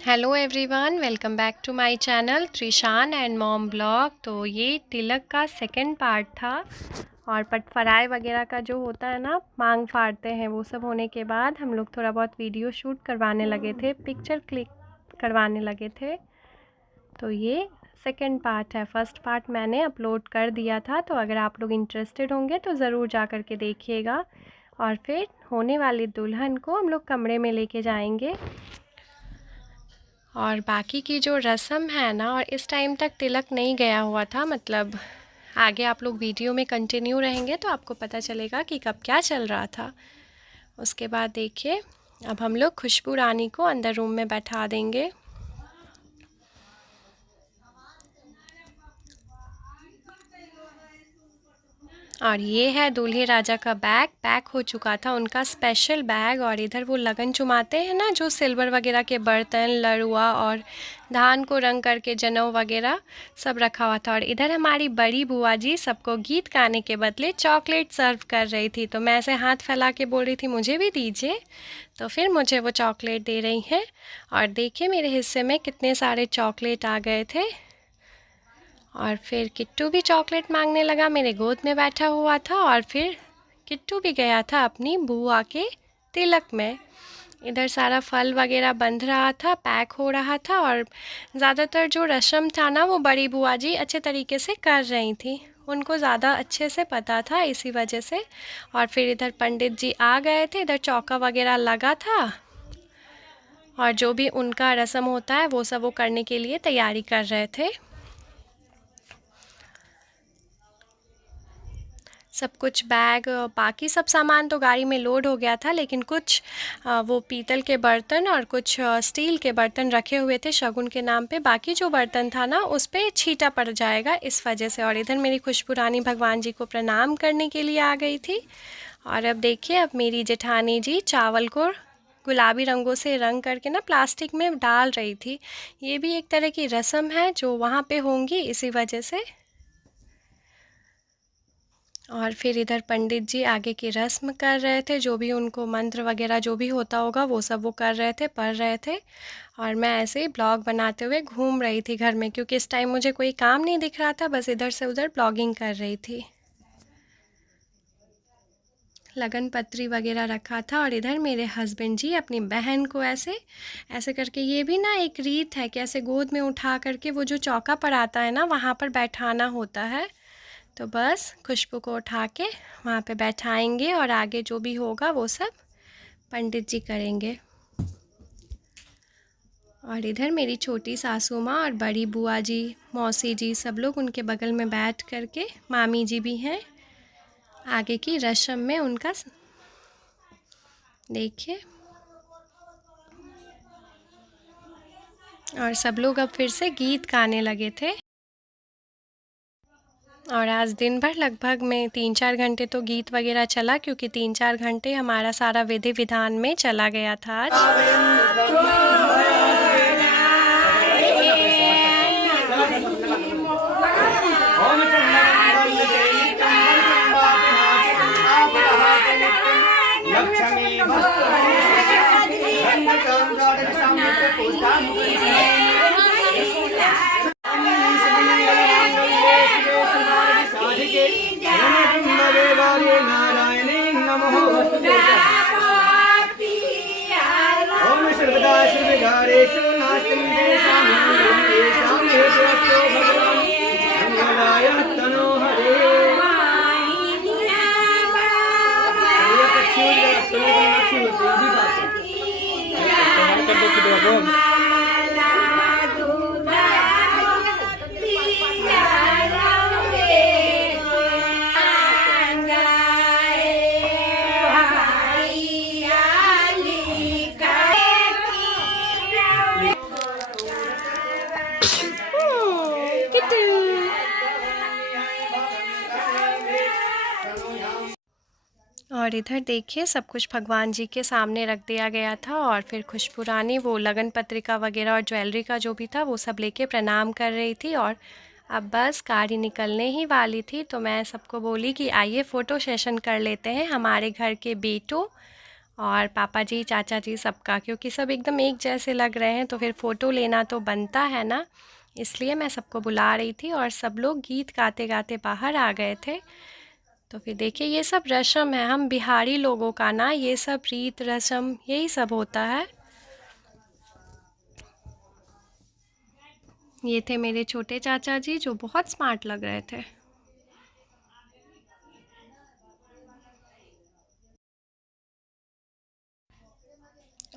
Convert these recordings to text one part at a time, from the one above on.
Hello everyone, welcome back to my channel Trishan and mom blog. तो ये तिलक का second part था और पटफराई वगैरह का जो होता है ना, मांग फाड़ते हैं, वो सब होने के बाद हम लोग थोड़ा बहुत वीडियो शूट करवाने लगे थे, पिक्चर क्लिक करवाने लगे थे। तो ये सेकंड पार्ट है। फर्स्ट पार्ट मैंने अपलोड कर दिया था, तो अगर आप लोग इंटरेस्टेड होंगे तो ज़रूर जा कर के देखिएगा। और फिर होने वाली दुल्हन को हम लोग कमरे में लेके जाएंगे और बाकी की जो रस्म है ना, और इस टाइम तक तिलक नहीं गया हुआ था, मतलब आगे आप लोग वीडियो में कंटिन्यू रहेंगे तो आपको पता चलेगा कि कब क्या चल रहा था। उसके बाद देखिए, अब हम लोग खुशबू रानी को अंदर रूम में बैठा देंगे। और ये है दूल्हे राजा का बैग। पैक हो चुका था उनका स्पेशल बैग। और इधर वो लगन चुमाते हैं ना, जो सिल्वर वगैरह के बर्तन, लड़ुआ और धान को रंग करके जनेऊ वगैरह सब रखा हुआ था। और इधर हमारी बड़ी बुआ जी सबको गीत गाने के बदले चॉकलेट सर्व कर रही थी। तो मैं ऐसे हाथ फैला के बोल रही थी मुझे भी दीजिए, तो फिर मुझे वो चॉकलेट दे रही हैं। और देखिए मेरे हिस्से में कितने सारे चॉकलेट आ गए थे। और फिर किट्टू भी चॉकलेट मांगने लगा, मेरे गोद में बैठा हुआ था। और फिर किट्टू भी गया था अपनी बुआ के तिलक में। इधर सारा फल वगैरह बंध रहा था, पैक हो रहा था। और ज़्यादातर जो रस्म था ना, वो बड़ी बुआ जी अच्छे तरीके से कर रही थी, उनको ज़्यादा अच्छे से पता था, इसी वजह से। और फिर इधर पंडित जी आ गए थे, इधर चौका वगैरह लगा था और जो भी उनका रस्म होता है वो सब वो करने के लिए तैयारी कर रहे थे। सब कुछ बैग, बाकी सब सामान तो गाड़ी में लोड हो गया था, लेकिन कुछ वो पीतल के बर्तन और कुछ स्टील के बर्तन रखे हुए थे शगुन के नाम पे। बाकी जो बर्तन था ना, उस पर छींटा पड़ जाएगा, इस वजह से। और इधर मेरी खुशबू रानी भगवान जी को प्रणाम करने के लिए आ गई थी। और अब देखिए, अब मेरी जेठानी जी चावल को गुलाबी रंगों से रंग करके ना प्लास्टिक में डाल रही थी। ये भी एक तरह की रस्म है जो वहाँ पे होंगी, इसी वजह से। और फिर इधर पंडित जी आगे की रस्म कर रहे थे, जो भी उनको मंत्र वगैरह जो भी होता होगा वो सब वो कर रहे थे, पढ़ रहे थे। और मैं ऐसे ही ब्लॉग बनाते हुए घूम रही थी घर में, क्योंकि इस टाइम मुझे कोई काम नहीं दिख रहा था, बस इधर से उधर ब्लॉगिंग कर रही थी। लगन पत्री वगैरह रखा था। और इधर मेरे हस्बैंड जी अपनी बहन को ऐसे ऐसे करके, ये भी ना एक रीत है कि ऐसे गोद में उठा करके वो जो चौका पर आता है ना, वहाँ पर बैठाना होता है। तो बस खुशबू को उठा के वहाँ पे बैठाएंगे और आगे जो भी होगा वो सब पंडित जी करेंगे। और इधर मेरी छोटी सासू माँ और बड़ी बुआ जी, मौसी जी, सब लोग उनके बगल में बैठ करके, मामी जी भी हैं आगे की रस्म में उनका। देखिए, और सब लोग अब फिर से गीत गाने लगे थे। और आज दिन भर लगभग में 3-4 घंटे तो गीत वगैरह चला, क्योंकि 3-4 घंटे हमारा सारा विधि विधान में चला गया था आज। और इधर देखिए, सब कुछ भगवान जी के सामने रख दिया गया था। और फिर खुशबू रानी वो लगन पत्रिका वगैरह और ज्वेलरी का जो भी था वो सब लेके प्रणाम कर रही थी। और अब बस गाड़ी निकलने ही वाली थी, तो मैं सबको बोली कि आइए फ़ोटो सेशन कर लेते हैं हमारे घर के बेटों और पापा जी, चाचा जी सबका, क्योंकि सब एकदम एक जैसे लग रहे हैं तो फिर फ़ोटो लेना तो बनता है ना, इसलिए मैं सबको बुला रही थी। और सब लोग गीत गाते गाते बाहर आ गए थे। तो फिर देखिए ये सब रस्म है, हम बिहारी लोगों का ना ये सब रीत रस्म यही सब होता है। ये थे मेरे छोटे चाचा जी जो बहुत स्मार्ट लग रहे थे।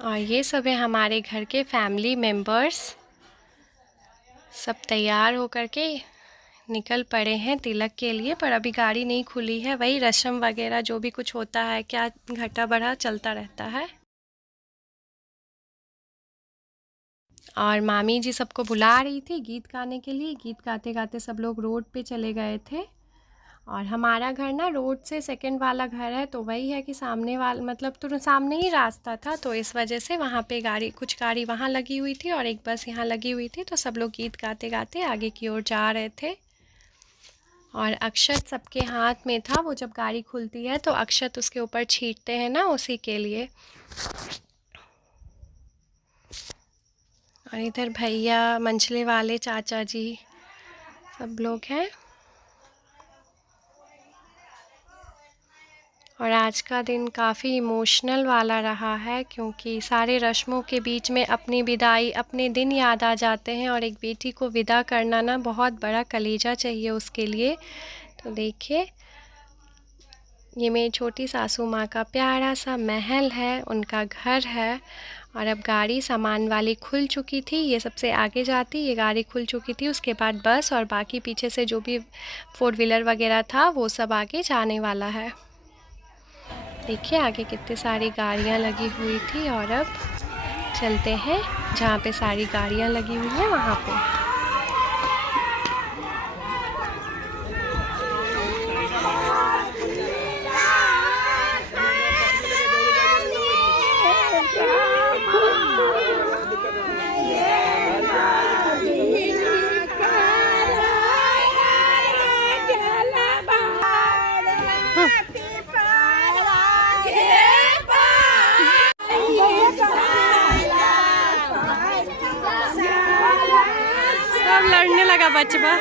और ये सब है हमारे घर के फैमिली मेम्बर्स, सब तैयार होकर के निकल पड़े हैं तिलक के लिए। पर अभी गाड़ी नहीं खुली है, वही रस्म वगैरह जो भी कुछ होता है, क्या घटा बढ़ा चलता रहता है। और मामी जी सबको बुला रही थी गीत गाने के लिए। गीत गाते गाते सब लोग रोड पे चले गए थे। और हमारा घर ना रोड से सेकंड वाला घर है, तो वही है कि सामने वाला मतलब तो सामने ही रास्ता था, तो इस वजह से वहाँ पे कुछ गाड़ी वहाँ लगी हुई थी और एक बस यहाँ लगी हुई थी। तो सब लोग गीत गाते गाते आगे की ओर जा रहे थे। और अक्षत सबके हाथ में था, वो जब गाड़ी खुलती है तो अक्षत उसके ऊपर छींटते हैं ना, उसी के लिए। और इधर भैया, मंझले वाले चाचा जी सब लोग हैं। और आज का दिन काफ़ी इमोशनल वाला रहा है, क्योंकि सारे रस्मों के बीच में अपनी विदाई, अपने दिन याद आ जाते हैं। और एक बेटी को विदा करना ना बहुत बड़ा कलेजा चाहिए उसके लिए। तो देखिए ये मेरी छोटी सासू माँ का प्यारा सा महल है, उनका घर है। और अब गाड़ी सामान वाली खुल चुकी थी, ये सबसे आगे जाती, ये गाड़ी खुल चुकी थी। उसके बाद बस और बाकी पीछे से जो भी 4 व्हीलर वगैरह था वो सब आगे जाने वाला है। देखिए आगे कितनी सारी गाड़ियाँ लगी हुई थी। और अब चलते हैं जहाँ पे सारी गाड़ियाँ लगी हुई हैं वहाँ पे। सब लड़ने लगा बचवा।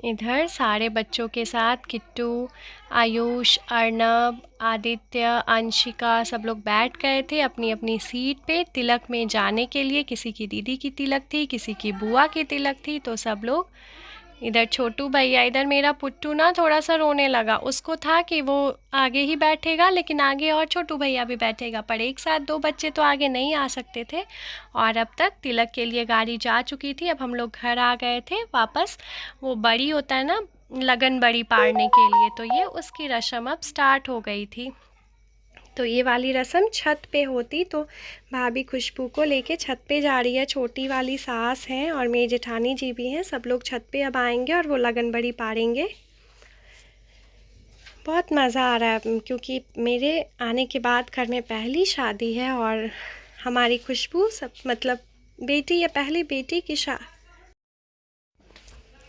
इधर सारे बच्चों के साथ किट्टू, आयुष, अर्नब, आदित्य, अंशिका सब लोग बैठ गए थे अपनी अपनी सीट पे तिलक में जाने के लिए। किसी की दीदी की तिलक थी, किसी की बुआ की तिलक थी। तो सब लोग इधर छोटू भैया, इधर मेरा पुट्टू ना थोड़ा सा रोने लगा। उसको था कि वो आगे ही बैठेगा, लेकिन आगे और छोटू भैया भी बैठेगा, पर एक साथ 2 बच्चे तो आगे नहीं आ सकते थे। और अब तक तिलक के लिए गाड़ी जा चुकी थी। अब हम लोग घर आ गए थे वापस। वो बड़ी होता है ना लगन बड़ी पाड़ने के लिए, तो ये उसकी रस्म अब स्टार्ट हो गई थी। तो ये वाली रस्म छत पे होती, तो भाभी खुशबू को लेके छत पे जा रही है। छोटी वाली सास हैं और मेरी जेठानी जी भी हैं, सब लोग छत पे अब आएंगे और वो लगन बड़ी पाड़ेंगे। बहुत मज़ा आ रहा है, क्योंकि मेरे आने के बाद घर में पहली शादी है और हमारी खुशबू सब मतलब बेटी या पहली बेटी की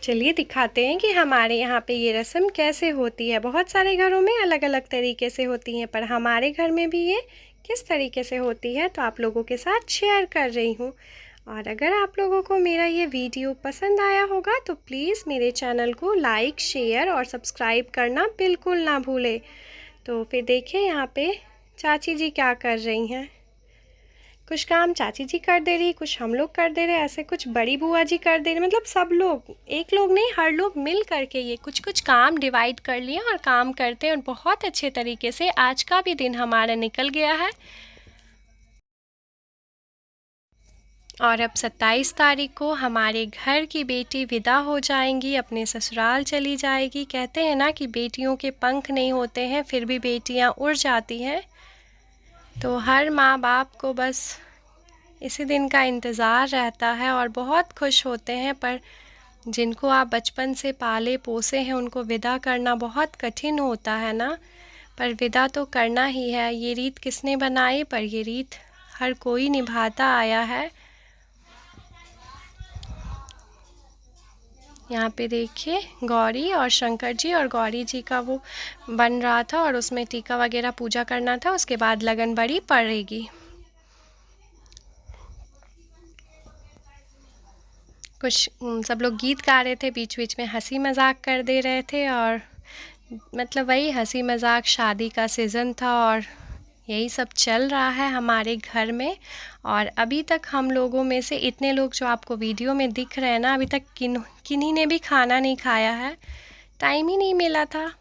चलिए दिखाते हैं कि हमारे यहाँ पे ये रस्म कैसे होती है। बहुत सारे घरों में अलग अलग तरीके से होती हैं, पर हमारे घर में भी ये किस तरीके से होती है तो आप लोगों के साथ शेयर कर रही हूँ। और अगर आप लोगों को मेरा ये वीडियो पसंद आया होगा तो प्लीज़ मेरे चैनल को लाइक, शेयर और सब्सक्राइब करना बिल्कुल ना भूलें। तो फिर देखिए यहाँ पे चाची जी क्या कर रही हैं। कुछ काम चाची जी कर दे रही, कुछ हम लोग कर दे रहे, ऐसे कुछ बड़ी बुआ जी कर दे रही, मतलब सब लोग, एक लोग नहीं, हर लोग मिल करके ये कुछ कुछ काम डिवाइड कर लिए और काम करते हैं और बहुत अच्छे तरीके से आज का भी दिन हमारा निकल गया है। और अब 27 तारीख को हमारे घर की बेटी विदा हो जाएंगी, अपने ससुराल चली जाएगी। कहते हैं ना कि बेटियों के पंख नहीं होते हैं फिर भी बेटियां उड़ जाती हैं। तो हर माँ बाप को बस इसी दिन का इंतज़ार रहता है और बहुत खुश होते हैं, पर जिनको आप बचपन से पाले पोसे हैं उनको विदा करना बहुत कठिन होता है ना, पर विदा तो करना ही है। ये रीत किसने बनाई, पर ये रीत हर कोई निभाता आया है। यहाँ पे देखिए गौरी और शंकर जी, और गौरी जी का वो बन रहा था और उसमें टीका वगैरह पूजा करना था, उसके बाद लगन बड़ी पड़ेगी। कुछ सब लोग गीत गा रहे थे, बीच बीच में हंसी मजाक कर दे रहे थे, और मतलब वही हंसी मजाक, शादी का सीज़न था और यही सब चल रहा है हमारे घर में। और अभी तक हम लोगों में से इतने लोग जो आपको वीडियो में दिख रहे हैं ना, अभी तक किन्हीं ने भी खाना नहीं खाया है, टाइम ही नहीं मिला था।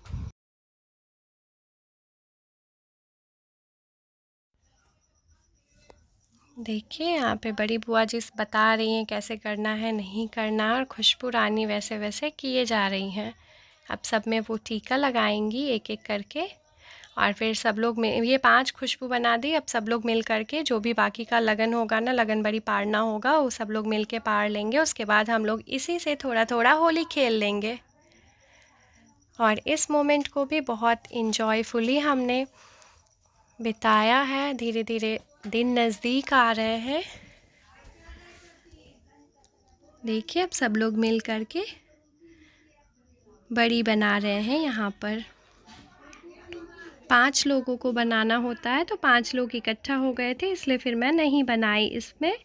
देखिए यहाँ पे बड़ी बुआ जी बता रही हैं कैसे करना है, नहीं करना, और खुशबू रानी वैसे वैसे किए जा रही हैं। अब सब में वो टीका लगाएंगी एक एक करके, और फिर सब लोग में ये 5 खुशबू बना दी। अब सब लोग मिल करके जो भी बाकी का लगन होगा ना, लगन बड़ी पारना होगा, वो सब लोग मिल के पार लेंगे। उसके बाद हम लोग इसी से थोड़ा थोड़ा होली खेल लेंगे। और इस मोमेंट को भी बहुत इंजॉयफुली हमने बिताया है। धीरे धीरे दिन नज़दीक आ रहे हैं। देखिए अब सब लोग मिल करके बड़ी बना रहे हैं। यहाँ पर 5 लोगों को बनाना होता है, तो 5 लोग इकट्ठा हो गए थे, इसलिए फिर मैं नहीं बनाई इसमें।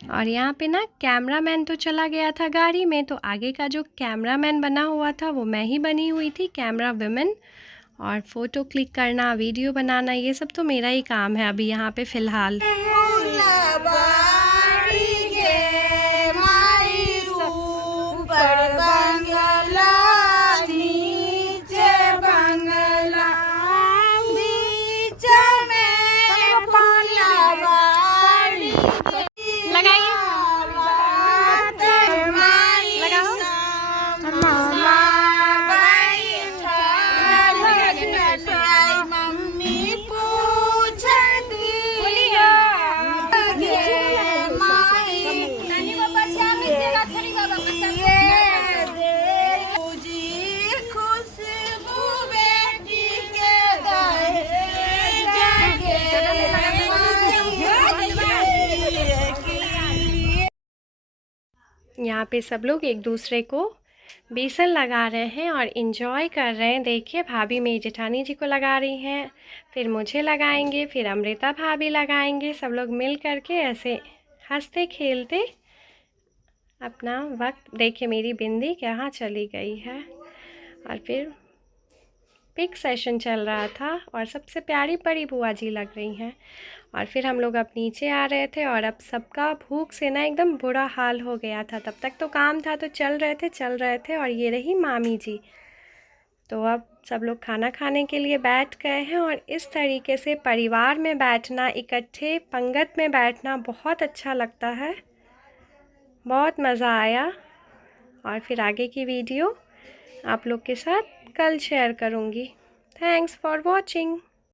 और यहाँ पे ना कैमरामैन तो चला गया था गाड़ी में, तो आगे का जो कैमरामैन बना हुआ था वो मैं ही बनी हुई थी, कैमरा वुमेन। और फ़ोटो क्लिक करना, वीडियो बनाना, ये सब तो मेरा ही काम है अभी यहाँ पे फ़िलहाल। यहाँ पे सब लोग एक दूसरे को बेसन लगा रहे हैं और इन्जॉय कर रहे हैं। देखिए भाभी मेरी जेठानी जी को लगा रही हैं, फिर मुझे लगाएंगे, फिर अमृता भाभी लगाएंगे। सब लोग मिल करके ऐसे हंसते खेलते अपना वक्त। देखिए मेरी बिंदी कहाँ चली गई है। और फिर पिक सेशन चल रहा था और सबसे प्यारी बड़ी बुआ जी लग रही हैं। और फिर हम लोग अब नीचे आ रहे थे और अब सबका भूख से ना एकदम बुरा हाल हो गया था। तब तक तो काम था तो चल रहे थे। और ये रही मामी जी। तो अब सब लोग खाना खाने के लिए बैठ गए हैं, और इस तरीके से परिवार में बैठना, इकट्ठे पंगत में बैठना बहुत अच्छा लगता है। बहुत मज़ा आया। और फिर आगे की वीडियो आप लोग के साथ कल शेयर करूँगी। Thanks for watching.